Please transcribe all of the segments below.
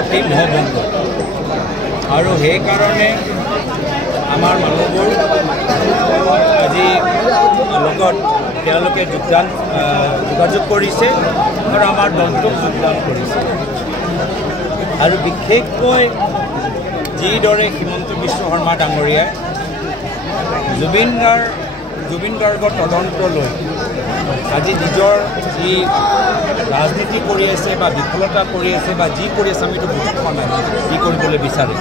অতি মহভংগ আৰু সেইকাৰণে আমাৰ মানুহবোৰ আজি লগত তেওঁলোকে যোগাযোগ কৰিছে আৰু আমাৰ দলটোক যোগদান কৰিছে আৰু বিশেষকৈ যিদৰে হিমন্ত বিশ্ব শৰ্মা ডাঙৰীয়াই জুবিন গাৰ্গৰ তদন্ত লৈ আজি নিজৰ যি ৰাজনীতি কৰি আছে বা বিফলতা কৰি আছে বা যি কৰি আছে আমিতো বুজি পোৱা নাই কি কৰিবলৈ বিচাৰে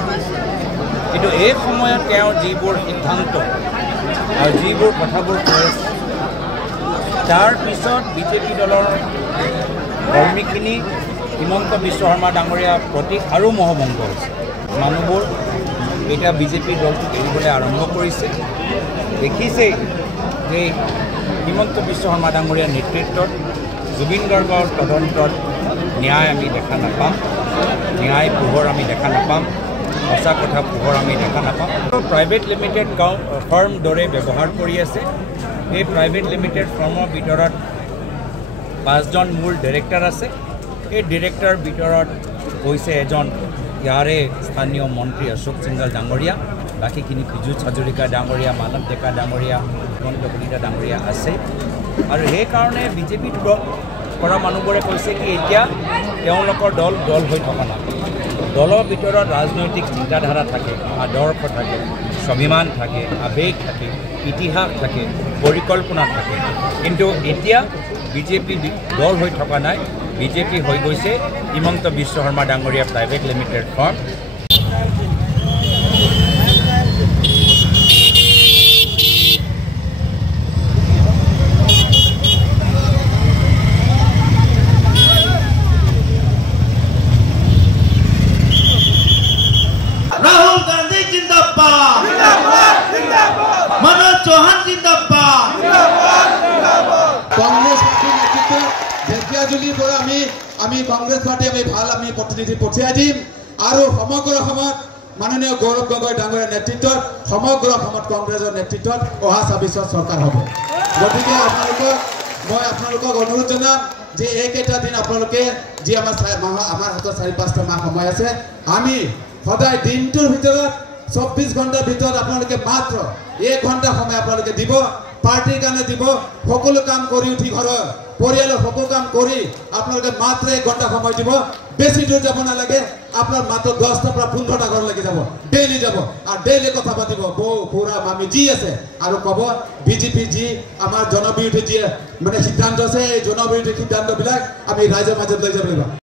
কিন্তু এই সময়ত তেওঁ যিবোৰ সিদ্ধান্ত আৰু যিবোৰ কথাবোৰ কৈ আছে তাৰ পিছত বিজেপি দলৰ কৰ্মীখিনি হিমন্ত বিশ্ব শৰ্মা ডাঙৰীয়াৰ প্ৰতি আৰু মহভংগ হৈছে মানুহবোৰ এতিয়া বিজেপিৰ দলটোক এৰিবলৈ আৰম্ভ কৰিছে দেখিছেই যে হিমন্ত বিশ্ব শৰ্মা ডাঙৰীয়াৰ নেতৃত্বত জুবিন গাৰ্গৰ তদন্তত ন্যায় আমি দেখা নাপাম ন্যায় পোহৰ আমি দেখা নাপাম সঁচা কথা পোহৰ আমি দেখা নাপাম প্ৰাইভেট লিমিটেড ফাৰ্ম দৰে ব্যৱহাৰ কৰি আছে এই প্ৰাইভেট লিমিটেড ফাৰ্মৰ ভিতৰত 5জন মূল ডিৰেক্টৰ আছে এই ডিৰেক্টৰৰ ভিতৰত হৈছে এজন ইয়াৰে স্থানীয় মন্ত্ৰী অশোক সিংঘল ডাঙৰীয়া বাকীখিনি পীযুষ হাজৰিকা ডাঙৰীয়া মানৱ ডেকা ডাঙৰীয়া হিমন্ত কলিতা ডাঙৰীয়া আছে আৰু সেইকাৰণে বিজেপিত কৰা মানুহবোৰে কৈছে কি এতিয়া তেওঁলোকৰ দল হৈ থকা নাই দলৰ ভিতৰত ৰাজনৈতিক চিন্তাধাৰা থাকে আদৰ্শ থাকে স্বাভিমান থাকে আৱেগ থাকে ইতিহাস থাকে পৰিকল্পনা থাকে কিন্তু এতিয়া বিজেপি দল হৈ থকা নাই বিজেপি হৈ গৈছে হিমন্ত বিশ্ব শৰ্মা ডাঙৰীয়া private limited farm Rahul Gandhi जिंदाबाद मनोज चौहान जिंदाबाद कांग्रेस पार्टी नेतृत्व ঢেকিয়াজুলিৰ পৰা আমি কংগ্ৰেছ পাৰ্টি আমি প্ৰতিনিধি পঠিয়াই দিম আৰু সমগ্ৰ সময়ত মাননীয় গৌৰৱ গগৈ ডাঙৰীয়াৰ নেতৃত্বত সমগ্ৰ সময়ত কংগ্ৰেছৰ নেতৃত্বত অহা ২৬ত চৰকাৰ হ'ব গতিকে মই আপোনালোকক অনুৰোধ জনাম যে এইকেইটা দিন আপোনালোকে যি আমাৰ হাতত ৪-৫টা মাহ সময় আছে আমি সদায় দিনটোৰ ভিতৰত ২৪ ঘণ্টাৰ ভিতৰত আপোনালোকে মাত্ৰ 1 ঘণ্টা সময় আপোনালোকে দিব পাৰ্টিৰ কাৰণে দিব সকলো কাম কৰি উঠি ঘৰৰ পৰিয়ালৰ সকলো কাম কৰি আপোনালোকে মাত্ৰ 1 ঘণ্টা সময় দিব বেছি দূৰ যাব নালাগে আপোনাৰ মাত্ৰ 10টা পৰা 15টা ঘৰ লাগি যাব ডেইলি যাব আৰু ডেইলি কথা পাতিব বৌ খুৰা মামী যি আছে আৰু ক'ব বিজেপি যি আমাৰ জনবিৰোধী যি মানে সিদ্ধান্ত আছে এই জনবিৰোধী সিদ্ধান্তবিলাক আমি ৰাইজৰ মাজত লৈ যাব লাগিব